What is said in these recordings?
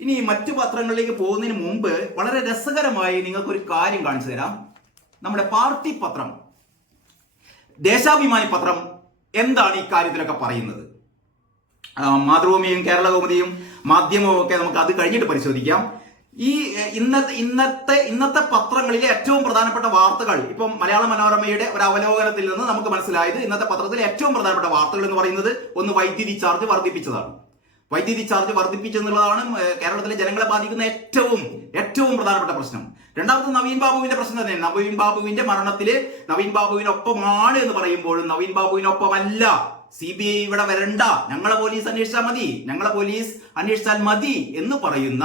ഇനി മറ്റു പത്രങ്ങളിലേക്ക് പോകുന്നതിന് മുമ്പ് വളരെ രസകരമായി നിങ്ങൾക്കൊരു കാര്യം കാണിച്ചു തരാം. നമ്മുടെ പാർട്ടി പത്രം, ദേശാഭിമാനി പത്രം എന്താണ് ഈ കാര്യത്തിലൊക്കെ പറയുന്നത്? മാതൃഭൂമിയും കേരള കൗമുദിയും മാധ്യമവും ഒക്കെ നമുക്ക് അത് കഴിഞ്ഞിട്ട് പരിശോധിക്കാം. ഈ ഇന്നത്തെ പത്രങ്ങളിലെ ഏറ്റവും പ്രധാനപ്പെട്ട വാർത്തകൾ, ഇപ്പം മലയാള മനോരമയുടെ ഒരു അവലോകനത്തിൽ നിന്ന് നമുക്ക് മനസ്സിലായത് ഇന്നത്തെ പത്രത്തിലെ ഏറ്റവും പ്രധാനപ്പെട്ട വാർത്തകൾ എന്ന് പറയുന്നത് ഒന്ന് വൈദ്യുതി ചാർജ് വർദ്ധിപ്പിച്ചതാണ്. വൈദ്യുതി ചാർജ് വർദ്ധിപ്പിച്ചെന്നുള്ളതാണ് കേരളത്തിലെ ജനങ്ങളെ ബാധിക്കുന്ന ഏറ്റവും പ്രധാനപ്പെട്ട പ്രശ്നം. രണ്ടാമത് നവീൻ ബാബുവിന്റെ പ്രശ്നം തന്നെ. നവീൻ ബാബുവിന്റെ മരണത്തില് നവീൻ ബാബുവിനൊപ്പമാണ് എന്ന് പറയുമ്പോഴും നവീൻ ബാബുവിനൊപ്പമല്ല. CBI ഇവിടെ വരണ്ട, ഞങ്ങളെ പോലീസ് അന്വേഷിച്ചാൽ മതി, ഞങ്ങളെ പോലീസ് അന്വേഷിച്ചാൽ മതി എന്ന് പറയുന്ന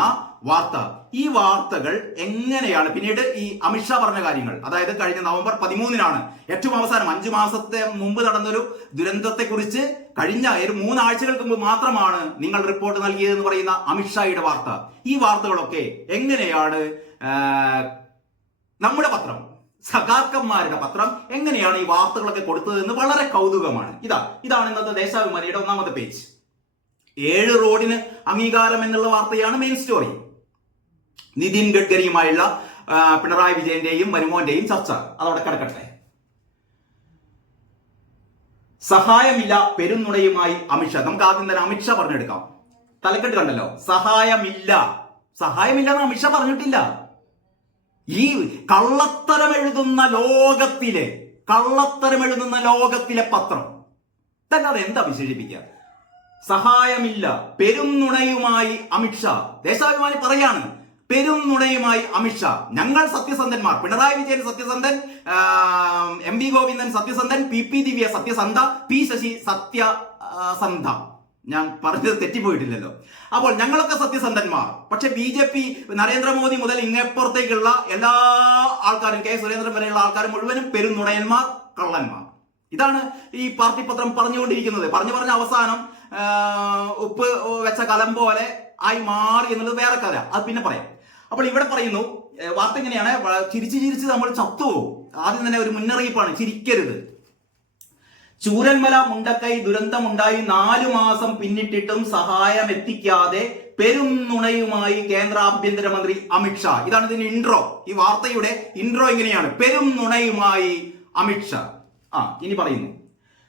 വാർത്ത. ഈ വാർത്തകൾ എങ്ങനെയാണ് പിന്നീട് ഈ അമിത്ഷാ പറഞ്ഞ കാര്യങ്ങൾ, അതായത് കഴിഞ്ഞ നവംബർ 13-നാണ് ഏറ്റവും അവസാനം 5 മാസത്തെ മുമ്പ് നടന്നൊരു ദുരന്തത്തെ കുറിച്ച് കഴിഞ്ഞ 3 ആഴ്ചകൾക്ക് മുമ്പ് മാത്രമാണ് നിങ്ങൾ റിപ്പോർട്ട് നൽകിയതെന്ന് പറയുന്ന അമിത്ഷായുടെ വാർത്ത. ഈ വാർത്തകളൊക്കെ എങ്ങനെയാണ് നമ്മുടെ പത്രം, സഖാക്കന്മാരുടെ പത്രം എങ്ങനെയാണ് ഈ വാർത്തകളൊക്കെ കൊടുത്തതെന്ന് വളരെ കൗതുകമാണ്. ഇതാണ് ഇന്നത്തെ ദേശാഭിമാനിയുടെ 1-ാമത്തെ പേജ്. 7 റോഡിന് അംഗീകാരം എന്നുള്ള വാർത്തയാണ് മെയിൻ സ്റ്റോറി. നിതിൻ ഗഡ്കരിയുമായുള്ള പിണറായി വിജയന്റെയും മരുമോന്റെയും ചർച്ച അതവിടെ കിടക്കട്ടെ. സഹായമില്ല പെരുന്നുണയുമായി അമിത്ഷാ. നമുക്ക് ആദ്യം തന്നെ അമിത്ഷാ പറഞ്ഞെടുക്കാം. തലക്കെട്ട് കണ്ടല്ലോ, സഹായമില്ല എന്ന് അമിത്ഷാ പറഞ്ഞിട്ടില്ല. ഈ കള്ളത്തരം എഴുതുന്ന ലോകത്തിലെ പത്രം തന്നെ അതെന്താ വിശേഷിപ്പിക്കുക? സഹായമില്ല പെരുന്നുണയുമായി അമിത്ഷാ. ദേശാഭിമാനി പറയാണ്, പെരുന്നുണയുമായി അമിത്ഷാ. ഞങ്ങൾ സത്യസന്ധന്മാർ, പിണറായി വിജയൻ സത്യസന്ധൻ, MV ഗോവിന്ദൻ സത്യസന്ധൻ, PP ദിവ്യ സത്യസന്ധ, P ശശി സത്യസന്ധ. ഞാൻ പറഞ്ഞത് തെറ്റിപ്പോയിട്ടില്ലല്ലോ. അപ്പോൾ ഞങ്ങളൊക്കെ സത്യസന്ധന്മാർ. പക്ഷെ BJP നരേന്ദ്രമോദി മുതൽ ഇങ്ങപ്പുറത്തേക്കുള്ള എല്ലാ ആൾക്കാരും, K സുരേന്ദ്രൻ വരെയുള്ള ആൾക്കാർ മുഴുവനും പെരുന്നുണയന്മാർ, കള്ളന്മാർ. ഇതാണ് ഈ പാർട്ടി പത്രം പറഞ്ഞുകൊണ്ടിരിക്കുന്നത്. പറഞ്ഞ് അവസാനം ഉപ്പ് വെച്ച കലം പോലെ ആയി മാറി എന്നുള്ളത് വേറെ കഥ, അത് പിന്നെ പറയാം. അപ്പോൾ ഇവിടെ പറയുന്നു, വാർത്ത ഇങ്ങനെയാണ്, ചിരിച്ച് നമ്മൾ ചത്തുപോകും. ആദ്യം തന്നെ ഒരു മുന്നറിയിപ്പാണ്, ചിരിക്കരുത്. ചൂരൽമല മുണ്ടക്കൈ ദുരന്തമുണ്ടായി 4 മാസം പിന്നിട്ടിട്ടും സഹായം എത്തിക്കാതെ പെരുന്നുണയുമായി കേന്ദ്ര ആഭ്യന്തരമന്ത്രി അമിത്ഷാ. ഇതാണ് ഇതിന്റെ ഇൻട്രോ. ഈ വാർത്തയുടെ ഇൻട്രോ ഇങ്ങനെയാണ്, പെരുന്നുണയുമായി അമിത്ഷാ. ഇനി പറയുന്നു,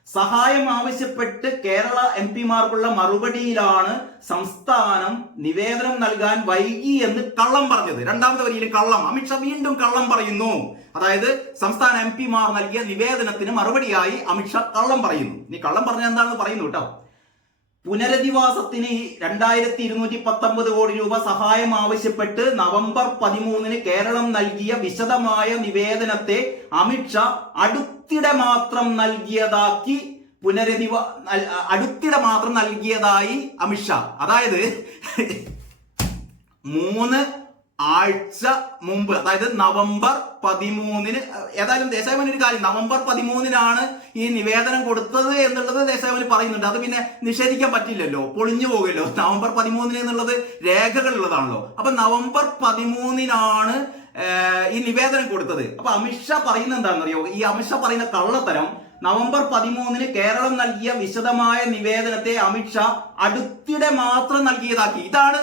സഹായം ആവശ്യപ്പെട്ട് കേരള MP-മാർക്കുള്ള മറുപടിയിലാണ് സംസ്ഥാനം നിവേദനം നൽകാൻ വൈകി എന്ന് കള്ളം പറഞ്ഞത്. 2-ാമത്തെ വരിയിലും കള്ളം. അമിത്ഷാ വീണ്ടും കള്ളം പറയുന്നു. അതായത് സംസ്ഥാന MP-മാർ നൽകിയ നിവേദനത്തിന് മറുപടിയായി അമിത്ഷാ കള്ളം പറയുന്നു. ഇനി കള്ളം പറഞ്ഞ എന്താണെന്ന് പറയുന്നു കേട്ടോ. പുനരധിവാസത്തിന് 2219 കോടി രൂപ സഹായം ആവശ്യപ്പെട്ട് നവംബർ 13-ന് കേരളം നൽകിയ വിശദമായ നിവേദനത്തെ അമിത്ഷാ അടുത്തിടെ മാത്രം നൽകിയതായി അമിത്ഷാ. അതായത് 3 ആഴ്ച മുമ്പ്, അതായത് നവംബർ 13-ന്. ഏതായാലും ദേശാഭിമാനി ഒരു കാര്യം, നവംബർ 13-നാണ് ഈ നിവേദനം കൊടുത്തത് എന്നുള്ളത് ദേശാഭിമാനി പറയുന്നുണ്ട്. അത് പിന്നെ നിഷേധിക്കാൻ പറ്റില്ലല്ലോ, പൊളിഞ്ഞു പോകുമല്ലോ. നവംബർ 13 എന്നുള്ളത് രേഖകളുള്ളതാണല്ലോ. അപ്പൊ നവംബർ 13-നാണ് ഈ നിവേദനം കൊടുത്തത്. അപ്പൊ അമിത്ഷാ പറയുന്നത് എന്താണെന്നറിയോ? ഈ അമിത്ഷാ പറയുന്ന കള്ളത്തരം, നവംബർ 13-ന് കേരളം നൽകിയ വിശദമായ നിവേദനത്തെ അമിത്ഷാ അടുത്തിടെ മാത്രം നൽകിയതാക്കി. ഇതാണ്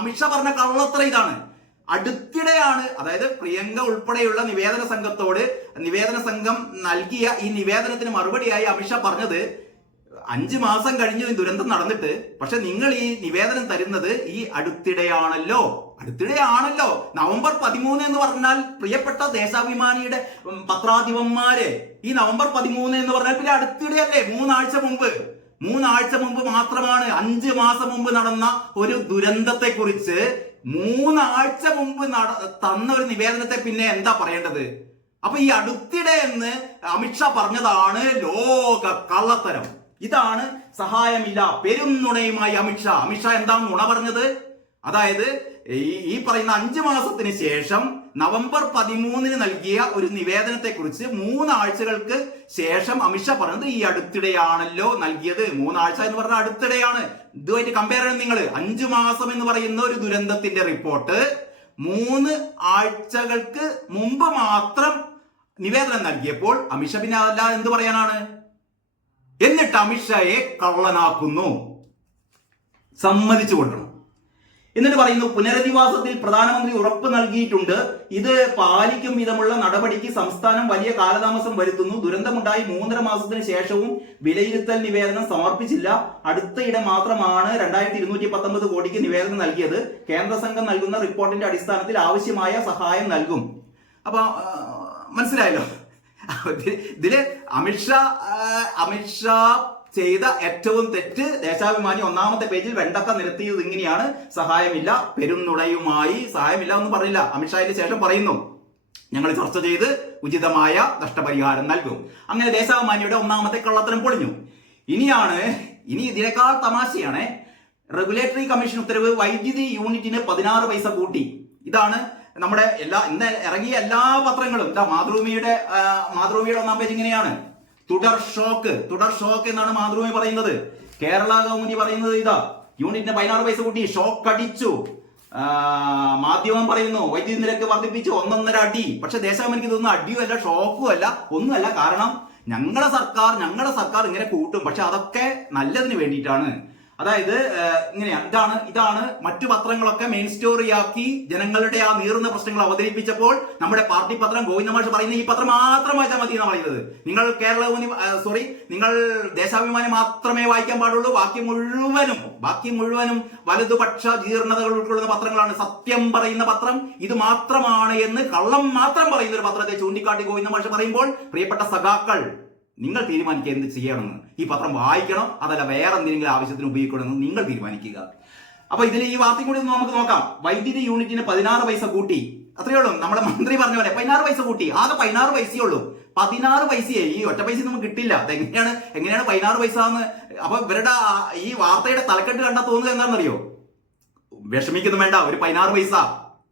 അമിത്ഷാ പറഞ്ഞ കള്ളത്തരം. ഇതാണ് അടുത്തിടെയാണ്. അതായത് പ്രിയങ്ക ഉൾപ്പെടെയുള്ള നിവേദന സംഘം നൽകിയ ഈ നിവേദനത്തിന് മറുപടിയായി അമിത്ഷാ പറഞ്ഞത് 5 മാസം കഴിഞ്ഞു ദുരന്തം നടന്നിട്ട്, പക്ഷെ നിങ്ങൾ ഈ നിവേദനം തരുന്നത് ഈ അടുത്തിടെയാണല്ലോ. നവംബർ 13 എന്ന് പറഞ്ഞാൽ പ്രിയപ്പെട്ട ദേശാഭിമാനിയുടെ പത്രാധിപന്മാരെ, ഈ നവംബർ 13 എന്ന് പറഞ്ഞാൽ പിന്നെ അടുത്തിടെയല്ലേ? 3 ആഴ്ച മുമ്പ് മാത്രമാണ്. 5 മാസം മുമ്പ് നടന്ന ഒരു ദുരന്തത്തെ കുറിച്ച് 3 ആഴ്ച മുമ്പ് തന്ന ഒരു നിവേദനത്തെ പിന്നെ എന്താ പറയേണ്ടത്? അപ്പൊ ഈ അടുത്തിടെ എന്ന് അമിത്ഷാ പറഞ്ഞതാണ് ലോക കള്ളത്തരം. ഇതാണ് സഹായമില്ല പെരുന്നുണയുമായി അമിത്ഷാ. എന്താണ് നുണ പറഞ്ഞത്? അതായത് ഈ പറയുന്ന 5 മാസത്തിന് ശേഷം നവംബർ 13-ന് നൽകിയ ഒരു നിവേദനത്തെ കുറിച്ച് 3 ആഴ്ചകൾക്ക് ശേഷം അമിത്ഷാ പറഞ്ഞത് ഈ അടുത്തിടെയാണല്ലോ നൽകിയത്. 3 ആഴ്ച എന്ന് പറഞ്ഞാൽ അടുത്തിടെയാണ്. ഇതുമായിട്ട് കമ്പയർ ചെയ്യണം നിങ്ങൾ. 5 മാസം എന്ന് പറയുന്ന ഒരു ദുരന്തത്തിന്റെ റിപ്പോർട്ട് 3 ആഴ്ചകൾക്ക് മുമ്പ് മാത്രം നിവേദനം നൽകിയപ്പോൾ അമിത്ഷാ പിന്നെ അതല്ലാതെ എന്ത് പറയാനാണ്? എന്നിട്ട് അമിത്ഷായെ കള്ളനാക്കുന്നു. സമ്മതിച്ചു കൊടുക്കണം. എന്നിട്ട് പറയുന്നു, പുനരധിവാസത്തിൽ പ്രധാനമന്ത്രി ഉറപ്പ് നൽകിയിട്ടുണ്ട്. ഇത് പാലിക്കും വിധമുള്ള നടപടിക്ക് സംസ്ഥാനം വലിയ കാലതാമസം വരുത്തുന്നു. ദുരന്തമുണ്ടായി 3.5 മാസത്തിന് ശേഷവും വിലയിരുത്തൽ നിവേദനം സമർപ്പിച്ചില്ല. അടുത്തയിടെ മാത്രമാണ് 2219 കോടിക്ക് നിവേദനം നൽകിയത്. കേന്ദ്ര സംഘം നൽകുന്ന റിപ്പോർട്ടിന്റെ അടിസ്ഥാനത്തിൽ ആവശ്യമായ സഹായം നൽകും. അപ്പൊ മനസ്സിലായല്ലോ, ഇതില് അമിത്ഷാ ചെയ്ത ഏറ്റവും തെറ്റ്, ദേശാഭിമാനി 1-ാമത്തെ പേജിൽ വെണ്ടക്ക നിരത്തിയത് ഇങ്ങനെയാണ്: സഹായമില്ല, പെരുന്നുടയുമായി സഹായമില്ല എന്ന് പറഞ്ഞില്ല. അമിത്ഷായ്ക്ക് ശേഷം പറയുന്നു, ഞങ്ങൾ ചർച്ച ചെയ്ത് ഉചിതമായ നഷ്ടപരിഹാരം നൽകും. അങ്ങനെ ദേശാഭിമാനിയുടെ 1-ാമത്തെ കള്ളത്തരം പൊളിഞ്ഞു. ഇനി ഇതിനേക്കാൾ തമാശയാണ് റെഗുലേറ്ററി കമ്മീഷൻ ഉത്തരവ്. വൈദ്യുതി യൂണിറ്റിന് 16 പൈസ കൂട്ടി. ഇതാണ് നമ്മുടെ ഇന്ന് ഇറങ്ങിയ എല്ലാ പത്രങ്ങളും. മാതൃഭൂമിയുടെ 1-ാം പേജ് ഇങ്ങനെയാണ്: തുടർ ഷോക്ക് എന്നാണ് മാതൃഭൂമി പറയുന്നത്. കേരള കൗമുദി പറയുന്നത് ഇതാ: യൂണിറ്റിന് 16 പൈസ കൂട്ടി, ഷോക്ക് അടിച്ചു. മാധ്യമം പറയുന്നു, വൈദ്യുതി നിരക്ക് വർദ്ധിപ്പിച്ചു, 1.5 അടി. പക്ഷെ ദേശാഭിമാനിക്ക് ഇതൊന്നും അടിയും അല്ല, ഷോക്കും അല്ല, ഒന്നുമല്ല. കാരണം ഞങ്ങളുടെ സർക്കാർ ഇങ്ങനെ കൂട്ടും, പക്ഷെ അതൊക്കെ നല്ലതിന് വേണ്ടിയിട്ടാണ്. അതായത് ഇതാണ് മറ്റു പത്രങ്ങളൊക്കെ മെയിൻ സ്റ്റോറിയാക്കി ജനങ്ങളുടെ ആ നീറുന്ന പ്രശ്നങ്ങൾ അവതരിപ്പിച്ചപ്പോൾ നമ്മുടെ പാർട്ടി പത്രം ഗോവിന്ദമാഷ് പറയുന്ന ഈ പത്രം മാത്രം വായിച്ചാൽ മതി എന്നാണ് പറയുന്നത്. നിങ്ങൾ ദേശാഭിമാനി മാത്രമേ വായിക്കാൻ പാടുള്ളൂ. ബാക്കി മുഴുവനും വലതുപക്ഷ ജീർണതകൾ ഉൾക്കൊള്ളുന്ന പത്രങ്ങളാണ്. സത്യം പറയുന്ന പത്രം ഇത് മാത്രമാണ് എന്ന് കള്ളം മാത്രം പറയുന്ന ഒരു പത്രത്തെ ചൂണ്ടിക്കാട്ടി ഗോവിന്ദമാഷ് പറയുമ്പോൾ, പ്രിയപ്പെട്ട സഖാക്കൾ, നിങ്ങൾ തീരുമാനിക്കുക എന്ത് ചെയ്യണമെന്ന്. ഈ പത്രം വായിക്കണം, അതല്ല വേറെ എന്തെങ്കിലും ആവശ്യത്തിന് ഉപയോഗിക്കണമെന്ന് നിങ്ങൾ തീരുമാനിക്കുക. അപ്പൊ ഇതിൽ ഈ വാർത്തയും കൂടി നമുക്ക് നോക്കാം. വൈദ്യുതി യൂണിറ്റിന് 16 പൈസ കൂട്ടി. അത്രയേ ഉള്ളൂ. നമ്മുടെ മന്ത്രി പറഞ്ഞ പോലെ 16 പൈസ കൂട്ടി. ആകെ 16 പൈസയേ ഉള്ളൂ. 16 പൈസയെ ഈ ഒറ്റ പൈസ നമുക്ക് കിട്ടില്ല. എങ്ങനെയാണ് 16 പൈസ എന്ന്? അപ്പൊ ഇവരുടെ ഈ വാർത്തയുടെ തലക്കെട്ട് കണ്ടാൽ തോന്നുന്നത് എന്താണെന്നറിയോ? വിഷമിക്കുന്നു വേണ്ട, ഒരു 16 പൈസ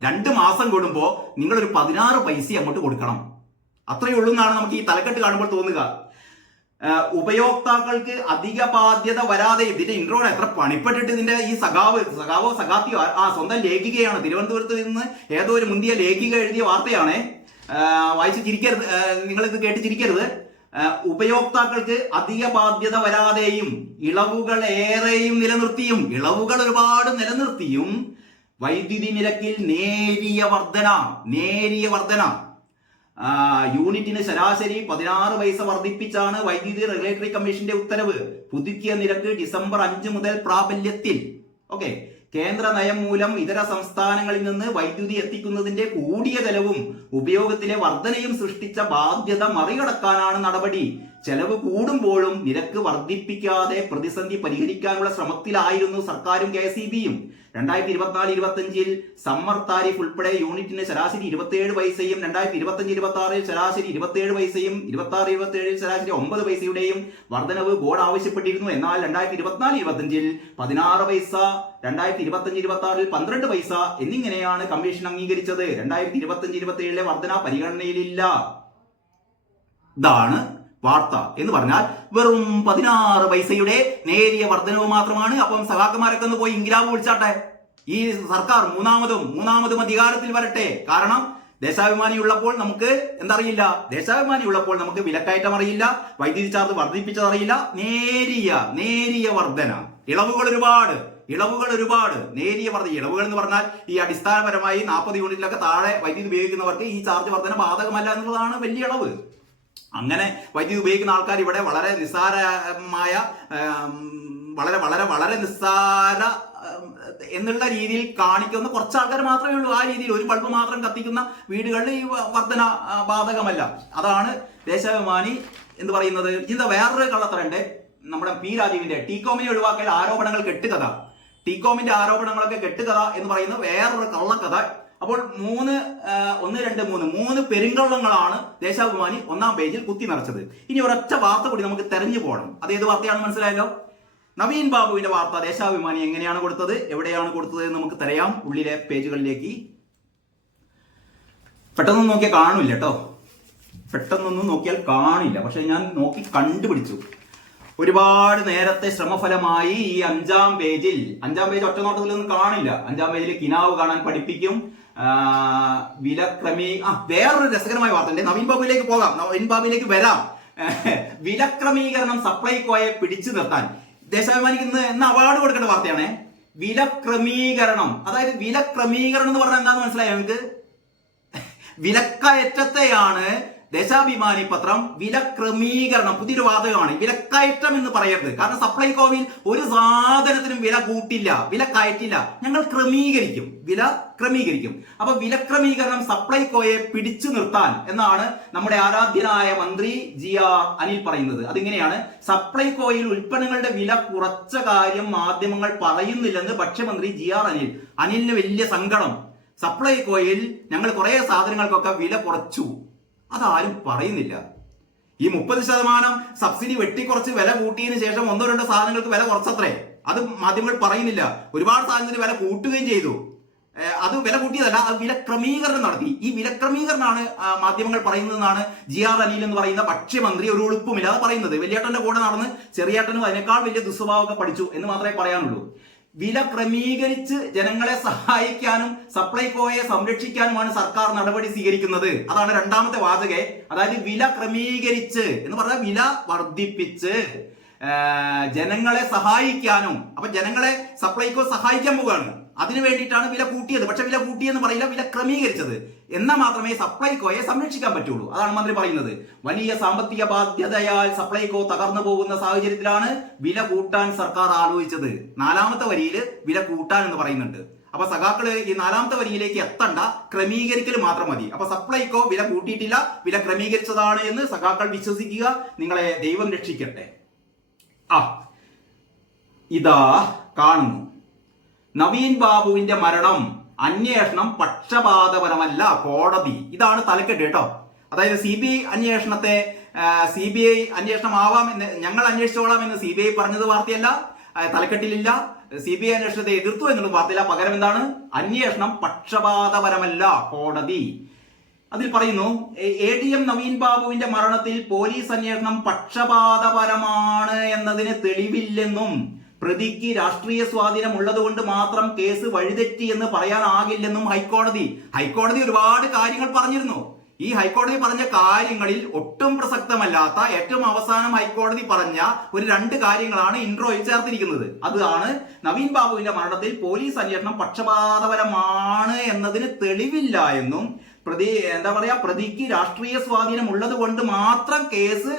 2 മാസം കൂടുമ്പോ നിങ്ങളൊരു 16 പൈസ അങ്ങോട്ട് കൊടുക്കണം. അത്രയേ ഉള്ളൂ എന്നാണ് നമുക്ക് ഈ തലക്കെട്ട് കാണുമ്പോൾ തോന്നുക. ഉപയോക്താക്കൾക്ക് അധിക ബാധ്യത വരാതെ. ഇതിന്റെ ഇൻട്രോ എത്ര പണിപ്പെട്ടിട്ട് ഇതിന്റെ ഈ സഖാത്തിയോ സ്വന്തം ലേഖികയാണ്. തിരുവനന്തപുരത്ത് നിന്ന് ഏതോ ഒരു മുന്തിയ ലേഖിക എഴുതിയ വാർത്തയാണ്. വായിച്ച് ചിരിക്കരുത്, നിങ്ങൾ ഇത് കേട്ട് ചിരിക്കരുത്. ഉപയോക്താക്കൾക്ക് അധിക ബാധ്യത വരാതെയും ഇളവുകൾ ഒരുപാട് നിലനിർത്തിയും വൈദ്യുതി നിരക്കിൽ നേരിയ വർധന. യൂണിറ്റിന് ശരാശരി 16 പൈസ വർദ്ധിപ്പിച്ചാണ് വൈദ്യുതി റെഗുലേറ്ററി കമ്മീഷന്റെ ഉത്തരവ്. പുതുക്കിയ നിരക്ക് ഡിസംബർ 5 മുതൽ പ്രാബല്യത്തിൽ. ഓക്കെ, കേന്ദ്ര നയം മൂലം ഇതര സംസ്ഥാനങ്ങളിൽ നിന്ന് വൈദ്യുതി എത്തിക്കുന്നതിന്റെ കൂടിയ ചെലവും ഉപയോഗത്തിലെ വർധനയും സൃഷ്ടിച്ച ബാധ്യത മറികടക്കാനാണ് നടപടി. ചെലവ് കൂടുമ്പോഴും നിരക്ക് വർദ്ധിപ്പിക്കാതെ പ്രതിസന്ധി പരിഹരിക്കാനുള്ള ശ്രമത്തിലായിരുന്നു സർക്കാരും KSEBയും. 2024-25 സമ്മർ താരിഫ് ഉൾപ്പെടെ യൂണിറ്റിന് ശരാശരി 27 പൈസയും 2025-26 ശരാശരി 27 പൈസയും 26-27 ശരാശരി 9 പൈസയുടെയും വർധനവ് ബോർഡ് ആവശ്യപ്പെട്ടിരുന്നു. എന്നാൽ 2024-25 16 പൈസ, 2025-26 12 പൈസ എന്നിങ്ങനെയാണ് കമ്മീഷൻ അംഗീകരിച്ചത്. 2025-27 വർധന പരിഗണനയിലില്ല. ഇതാണ് വാർത്ത. എന്ന് പറഞ്ഞാൽ വെറും 16 പൈസയുടെ നേരിയ വർധനവ് മാത്രമാണ്. അപ്പം സഖാക്കന്മാരൊക്കെ ഒന്ന് പോയി ഇൻകിലാബ് വിളിച്ചാട്ടെ. ഈ സർക്കാർ മൂന്നാമതും അധികാരത്തിൽ വരട്ടെ. കാരണം ദേശാഭിമാനി ഉള്ളപ്പോൾ നമുക്ക് എന്തറിയില്ല? ദേശാഭിമാനി ഉള്ളപ്പോൾ നമുക്ക് വിലക്കയറ്റം അറിയില്ല, വൈദ്യുതി ചാർജ് വർദ്ധിപ്പിച്ചതറിയില്ല. നേരിയ വർധന, ഇളവുകൾ ഒരുപാട് നേരിയ വർധന. ഇളവുകൾ എന്ന് പറഞ്ഞാൽ ഈ അടിസ്ഥാനപരമായി 40 യൂണിറ്റിലൊക്കെ താഴെ വൈദ്യുതി ഉപയോഗിക്കുന്നവർക്ക് ഈ ചാർജ് വർധന ബാധകമല്ല എന്നുള്ളതാണ് വലിയ ഇളവ്. അങ്ങനെ വൈദ്യുതി ഉപയോഗിക്കുന്ന ആൾക്കാർ ഇവിടെ വളരെ നിസ്സാരമായ വളരെ നിസ്സാര എന്നുള്ള രീതിയിൽ കാണിക്കുന്ന കുറച്ച് ആൾക്കാർ മാത്രമേ ഉള്ളൂ. ആ രീതിയിൽ ഒരു ബൾബ് മാത്രം കത്തിക്കുന്ന വീടുകളിൽ ഈ വർധന ബാധകമല്ല. അതാണ് ദേശാഭിമാനി എന്ന് പറയുന്നത്. ഇതിന്റെ വേറൊരു കള്ളത്തരണ്ട് നമ്മുടെ P. രാജീവിന്റെ ടീകോമിനെ ഒഴിവാക്കൽ ആരോപണങ്ങൾ കെട്ടുകഥ. ടീകോമിന്റെ ആരോപണങ്ങളൊക്കെ കെട്ടുകഥ എന്ന് പറയുന്ന വേറൊരു കള്ളക്കഥ. അപ്പോൾ 3 പെരുങ്കള്ളങ്ങളാണ് ദേശാഭിമാനി 1-ാം പേജിൽ കുത്തി നിറച്ചത്. ഇനി ഒരൊറ്റ വാർത്ത കൂടി നമുക്ക് തെരഞ്ഞു പോകണം. അതേത് വാർത്തയാണെന്ന് മനസ്സിലായല്ലോ. നവീൻ ബാബുവിന്റെ വാർത്ത ദേശാഭിമാനി എങ്ങനെയാണ് കൊടുത്തത്, എവിടെയാണ് കൊടുത്തത് എന്ന് നമുക്ക് തിരയാം. ഉള്ളിലെ പേജുകളിലേക്ക് പെട്ടെന്ന് നോക്കിയാൽ കാണില്ല കേട്ടോ. പെട്ടെന്നൊന്നും നോക്കിയാൽ കാണില്ല, പക്ഷെ ഞാൻ നോക്കി കണ്ടുപിടിച്ചു. ഒരുപാട് നേരത്തെ ശ്രമഫലമായി ഈ 5-ാം പേജ് ഒറ്റ നോട്ടത്തിലൊന്നും കാണില്ല. 5-ാം പേജിൽ കിനാവ് കാണാൻ പഠിപ്പിക്കും, വേറൊരു രസകരമായ വാർത്ത. നവീൻ ബാബുവിലേക്ക് വരാം. വിലക്രമീകരണം സപ്ലൈകോയെ പിടിച്ചു നിർത്താൻ ദേശാഭിമാനിക്ക് ഇന്ന് അവാർഡ് കൊടുക്കേണ്ട വാർത്തയാണ്. വില ക്രമീകരണം. അതായത് വില ക്രമീകരണം എന്ന് പറഞ്ഞാൽ എന്താണെന്ന് മനസ്സിലായോ നിങ്ങൾക്ക്? വിലക്കയറ്റത്തെയാണ് ദേശാഭിമാനി പത്രം വില ക്രമീകരണം, പുതിയൊരു വാദകമാണ്. വിലക്കയറ്റം എന്ന് പറയരുത്. കാരണം സപ്ലൈകോവിൽ ഒരു സാധനത്തിനും വില കൂട്ടില്ല, വില കയറ്റില്ല. ഞങ്ങൾ ക്രമീകരിക്കും, വില ക്രമീകരിക്കും. അപ്പൊ വില ക്രമീകരണം സപ്ലൈകോയെ പിടിച്ചു നിർത്താൻ എന്നാണ് നമ്മുടെ ആരാധ്യനായ മന്ത്രി GR അനിൽ പറയുന്നത്. അതിങ്ങനെയാണ്: സപ്ലൈകോയിൽ ഉൽപ്പന്നങ്ങളുടെ വില കുറച്ച കാര്യം മാധ്യമങ്ങൾ പറയുന്നില്ലെന്ന് ഭക്ഷ്യമന്ത്രി GR അനിൽ. അനിലിന് വലിയ സങ്കടം. സപ്ലൈകോയിൽ ഞങ്ങൾ കുറെ സാധനങ്ങൾക്കൊക്കെ വില കുറച്ചു, അതാരും പറയുന്നില്ല. ഈ 30% സബ്സിഡി വെട്ടിക്കുറച്ച് വില കൂട്ടിയതിനു ശേഷം 1-2 സാധനങ്ങൾക്ക് വില കുറച്ചത്രേ, അത് മാധ്യമങ്ങൾ പറയുന്നില്ല. ഒരുപാട് സാധനത്തിന് വില കൂട്ടുകയും ചെയ്തു. അത് വില കൂട്ടിയതല്ല, അത് വില ക്രമീകരണം നടത്തി. ഈ വില ക്രമീകരണമാണ് മാധ്യമങ്ങൾ പറയുന്നതെന്നാണ് GR അനിൽ എന്ന് പറയുന്ന ഭക്ഷ്യമന്ത്രി ഒരു ഉളുപ്പുമില്ലാതെ പറയുന്നത്. വലിയേട്ടന്റെ കൂടെ നടന്ന് ചെറിയേട്ടനും അതിനേക്കാൾ വലിയ ദുസ്വഭാവമൊക്കെ പഠിച്ചു എന്ന് മാത്രമേ പറയാനുള്ളൂ. വില ക്രമീകരിച്ച് ജനങ്ങളെ സഹായിക്കാനും സപ്ലൈകോയെ സംരക്ഷിക്കാനുമാണ് സർക്കാർ നടപടി സ്വീകരിക്കുന്നത്. അതാണ് രണ്ടാമത്തെ വാചകെ. അതായത് വില ക്രമീകരിച്ച് എന്ന് പറഞ്ഞാൽ വില വർദ്ധിപ്പിച്ച് ജനങ്ങളെ സഹായിക്കാനും. അപ്പൊ ജനങ്ങളെ സപ്ലൈകോ സഹായിക്കാൻ പോവുകയാണ്, അതിനു വേണ്ടിയിട്ടാണ് വില കൂട്ടിയത്. പക്ഷെ വില കൂട്ടിയെന്ന് പറയില്ല, വില ക്രമീകരിച്ചത്. എന്നാൽ മാത്രമേ സപ്ലൈകോയെ സംരക്ഷിക്കാൻ പറ്റുള്ളൂ. അതാണ് മന്ത്രി പറയുന്നത്. വലിയ സാമ്പത്തിക ബാധ്യതയാൽ സപ്ലൈകോ തകർന്നു പോകുന്ന സാഹചര്യത്തിലാണ് വില കൂട്ടാൻ സർക്കാർ ആലോചിച്ചത്. 4ാമത്തെ വരിയിൽ വില കൂട്ടാൻ എന്ന് പറയുന്നുണ്ട്. അപ്പൊ സഖാക്കള് ഈ 4ാമത്തെ വരിയിലേക്ക് എത്തണ്ട, ക്രമീകരിക്കൽ മാത്രം മതി. അപ്പൊ സപ്ലൈകോ വില കൂട്ടിയിട്ടില്ല, വില ക്രമീകരിച്ചതാണ് എന്ന് സഖാക്കൾ വിശ്വസിക്കുക. നിങ്ങളെ ദൈവം രക്ഷിക്കട്ടെ. ഇതാ കാണുന്നു, നവീൻ ബാബുവിന്റെ മരണം അന്വേഷണം പക്ഷപാതപരമല്ല, കോടതി. ഇതാണ് തലക്കെട്ട് കേട്ടോ. അതായത് CBI അന്വേഷണത്തെ CBI അന്വേഷണം ആവാമെന്ന്, ഞങ്ങൾ അന്വേഷിച്ചോളാം എന്ന് CBI പറഞ്ഞത് വാർത്തയല്ല, തലക്കെട്ടിലില്ല. CBI അന്വേഷണത്തെ എതിർത്തു എന്നുള്ള വാർത്തയില്ല. പകരം എന്താണ്? അന്വേഷണം പക്ഷപാതപരമല്ല, കോടതി. അതിൽ പറയുന്നു, ADM നവീൻ ബാബുവിന്റെ മരണത്തിൽ പോലീസ് അന്വേഷണം പക്ഷപാതപരമാണ് എന്നതിന് തെളിവില്ലെന്നും പ്രതിക്ക് രാഷ്ട്രീയ സ്വാധീനം ഉള്ളതുകൊണ്ട് മാത്രം കേസ് വഴിതെറ്റി എന്ന് പറയാനാകില്ലെന്നും ഹൈക്കോടതി. ഹൈക്കോടതി ഒരുപാട് കാര്യങ്ങൾ പറഞ്ഞിരുന്നു. ഈ ഹൈക്കോടതി പറഞ്ഞ കാര്യങ്ങളിൽ ഒട്ടും പ്രസക്തമല്ലാത്ത ഏറ്റവും അവസാനം ഹൈക്കോടതി പറഞ്ഞ ഒരു 2 കാര്യങ്ങളാണ് ഇൻട്രോയിൽ ചേർത്തിരിക്കുന്നത്. അതാണ് നവീൻ ബാബുവിന്റെ മരണത്തിൽ പോലീസ് അന്വേഷണം പക്ഷപാതപരമാണ് എന്നതിന് തെളിവില്ല എന്നും പ്രതിക്ക് രാഷ്ട്രീയ സ്വാധീനം ഉള്ളത് കൊണ്ട് മാത്രം കേസ്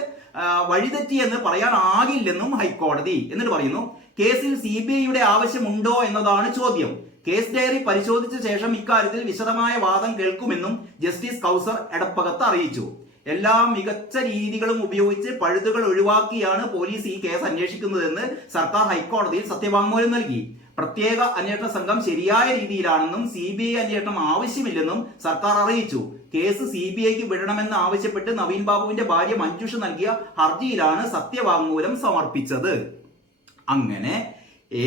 വഴിതെറ്റി എന്ന് പറയാനാകില്ലെന്നും ഹൈക്കോടതി. എന്നിട്ട് പറയുന്നു, കേസിൽ CBIയുടെ ആവശ്യമുണ്ടോ എന്നതാണ് ചോദ്യം. കേസ് ഡയറി പരിശോധിച്ച ശേഷം ഇക്കാര്യത്തിൽ വിശദമായ വാദം കേൾക്കുമെന്നും ജസ്റ്റിസ് കൗസർ എടപ്പകത്ത് അറിയിച്ചു. എല്ലാ മികച്ച രീതികളും ഉപയോഗിച്ച് പഴുതുകൾ ഒഴിവാക്കിയാണ് പോലീസ് ഈ കേസ് അന്വേഷിക്കുന്നതെന്ന് സർക്കാർ ഹൈക്കോടതിയിൽ സത്യവാങ്മൂലം നൽകി. പ്രത്യേക അന്വേഷണ സംഘം ശരിയായ രീതിയിലാണെന്നും CBI അന്വേഷണം ആവശ്യമില്ലെന്നും സർക്കാർ അറിയിച്ചു. കേസ് CBIക്ക് വിടണമെന്ന് ആവശ്യപ്പെട്ട് നവീൻ ബാബുവിന്റെ ഭാര്യ മഞ്ജുഷ നൽകിയ ഹർജിയിലാണ് സത്യവാങ്മൂലം സമർപ്പിച്ചത്. അങ്ങനെ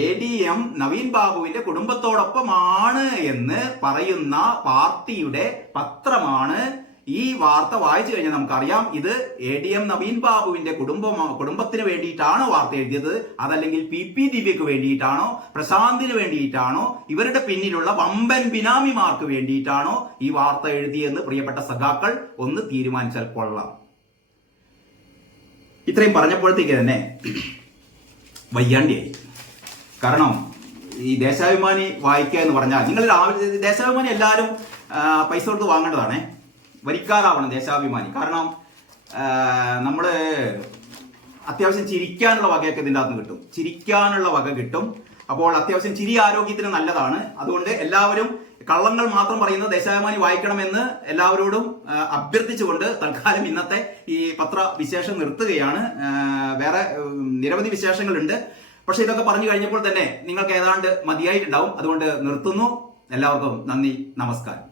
ADM നവീൻ ബാബുവിന്റെ കുടുംബത്തോടൊപ്പമാണ് എന്ന് പറയുന്ന പാർട്ടിയുടെ പത്രമാണ്. ഈ വാർത്ത വായിച്ചു കഴിഞ്ഞാൽ നമുക്കറിയാം ഇത് ADM നവീൻ ബാബുവിന്റെ കുടുംബത്തിന് വേണ്ടിയിട്ടാണോ വാർത്ത എഴുതിയത്, അതല്ലെങ്കിൽ PP ദിവ്യക്ക് വേണ്ടിയിട്ടാണോ, പ്രശാന്തിന് വേണ്ടിയിട്ടാണോ, ഇവരുടെ പിന്നിലുള്ള വമ്പൻ ബിനാമിമാർക്ക് വേണ്ടിയിട്ടാണോ ഈ വാർത്ത എഴുതിയെന്ന് പ്രിയപ്പെട്ട സഖാക്കൾ ഒന്ന് തീരുമാനിച്ചാൽ കൊള്ളാം. ഇത്രയും പറഞ്ഞപ്പോഴത്തേക്ക് തന്നെ വയ്യാണ്ടിയായി. കാരണം ഈ ദേശാഭിമാനി വായിക്കുക എന്ന് പറഞ്ഞാൽ, നിങ്ങൾ ദേശാഭിമാനി എല്ലാവരും പൈസ കൊടുത്ത് വാങ്ങേണ്ടതാണേ. വരിക്കാരാവണം ദേശാഭിമാനി. കാരണം നമ്മൾ അത്യാവശ്യം ചിരിക്കാനുള്ള വകയൊക്കെ ഇതിൻ്റെ അകത്ത് കിട്ടും, ചിരിക്കാനുള്ള വക കിട്ടും. അപ്പോൾ അത്യാവശ്യം ചിരി ആരോഗ്യത്തിന് നല്ലതാണ്. അതുകൊണ്ട് എല്ലാവരും കള്ളങ്ങൾ മാത്രം പറയുന്ന ദേശാഭിമാനി വായിക്കണമെന്ന് എല്ലാവരോടും അഭ്യർത്ഥിച്ചുകൊണ്ട് തൽക്കാലം ഇന്നത്തെ ഈ പത്രവിശേഷം നിർത്തുകയാണ്. വേറെ നിരവധി വിശേഷങ്ങളുണ്ട്. പക്ഷെ ഇതൊക്കെ പറഞ്ഞു കഴിഞ്ഞപ്പോൾ തന്നെ നിങ്ങൾക്ക് ഏതാണ്ട് മതിയായിട്ടുണ്ടാവും. അതുകൊണ്ട് നിർത്തുന്നു. എല്ലാവർക്കും നന്ദി, നമസ്കാരം.